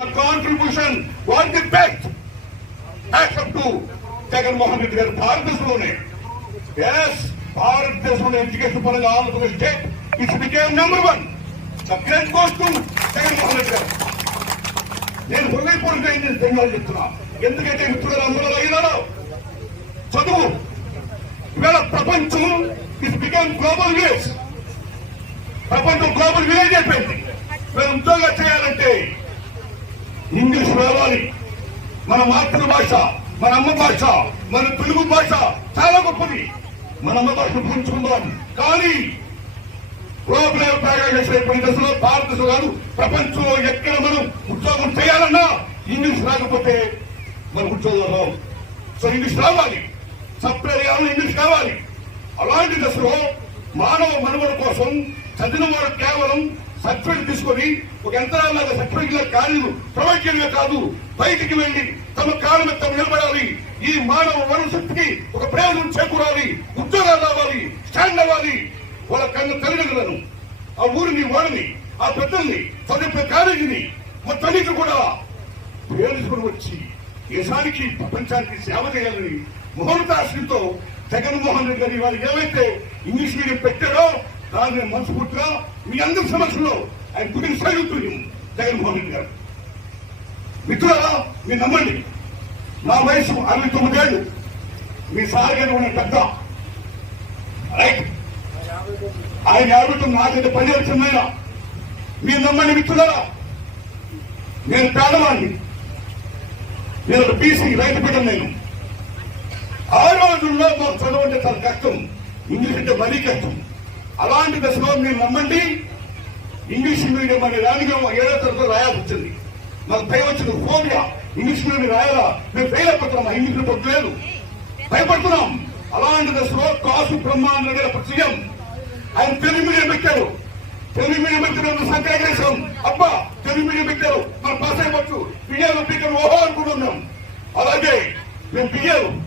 Contribution what the best accept to Jaganmohan Reddy garu భారతదేశంలోనే. Yes భారతదేశంలో education పరంగా Andhra Pradesh state it's became number one the great goes to Jaganmohan Reddy garu. నేను హృదయపూర్వకంగా ధన్యవాదాలు చెప్తున్నా? ఎందుకంటే మిత్రులు అందరూ అయినారో చదువు. ఇవాళ ప్రపంచం ఇస్ బికేమ్ గ్లోబల్ విలేజ్ ప్రపంచం గ్లోబల్ విలేజ్ అయిపోయింది. మేము ఉద్యోగాలు చేయాలంటే ఇంగ్లీష్ రావాలి. మన మాతృభాష మన అమ్మ భాష మన తెలుగు భాష చాలా గొప్పది. మన అమ్మ భాష పుంచుకుందాం కానీ గ్లోబల్ ఆర్గనైజేషన్ దశలో భారతదేశం కాదు ప్రపంచంలో ఎక్కడ మనం ఉద్యోగం చేయాలన్నా ఇంగ్లీష్ రాకపోతే మన ఉద్యోగం రావు. సో ఇంగ్లీష్ రావాలి. సప్లై ఇంగ్లీష్ కావాలి అలాంటి దశలో మానవ మనుగడ కోసం చదివిన వారు కేవలం సర్టిఫికెట్ తీసుకొని ఒక యంత్రాలాగా సర్టిఫికెట్ ఖాళీలు ప్రొవైడ్ కాదు బయటికి వెళ్ళి తమ కాలం మీద నిలబడాలి. ఈ మానవ వనరు ఒక ప్రయోజనం చేకూరాలి ఉద్యోగాలు రావాలి స్టాండ్ అవ్వాలి. వాళ్ళ కన్ను తల్లిదండ్రులను ఆ ఊరిని వాడిని ఆ పెద్దల్ని చదివే కాలేజీని మా తల్లికి కూడా ప్రేరేసుకుని వచ్చి దేశానికి ప్రపంచానికి సేవ చేయాలని మహోన్నతాశ్రంతో జగన్మోహన్ రెడ్డి గారి వారు ఏవైతే దాన్ని మనస్ఫూర్తిగా మీ అందరి సమక్షంలో ఆయన పుట్టిన సైనికులు జగన్మోహన్ రెడ్డి గారు. మిత్రులారా మీరు నమ్మండి నా వయసు అరవై తొమ్మిదేళ్ళు మీ సార్ గారు ఉన్న పెద్ద. రైట్ ఆయన యాభై తొమ్మిది నాకైతే పది వచ్చిందైనా మీరు నమ్మండి మిత్రులారా. నేను పేదవాడిని. నేను ఒక బీసీ రైతు బిడ్డ నేను. ఆ రోజుల్లో మాకు చదవంటే చాలా కష్టం. ఇంగ్లీష్ అంటే మరీ కష్టం. అలాంటి దశలో మేము నమ్మండి. ఇంగ్లీష్ మీడియం అనే దానికి ఏడో తరగతి రాయాల్సింది వచ్చింది మాకు భయవచ్చింది వచ్చింది. ఇంగ్లీష్ మీడియం రాయాలా? మేము ఫెయిల్ అయిపోతున్నాం. మా ఇంగ్లీష్ పట్టలేదు భయపడుతున్నాం. అలాంటి దశలో కాసు బ్రహ్మాండ గారి సీఎం ఆయన తెలుగు మీడియం పెట్టారు. తెలుగు మీడియం పెట్టిన సంఖ్యాగ్రేసం అబ్బా తెలుగు మీడియం పెట్టారు. మనం పాస్ అయిపోవచ్చు. పియ్యాలు పెట్టారు ఓహో అనుకుంటున్నాం. అలాగే మేము పియ్యాలు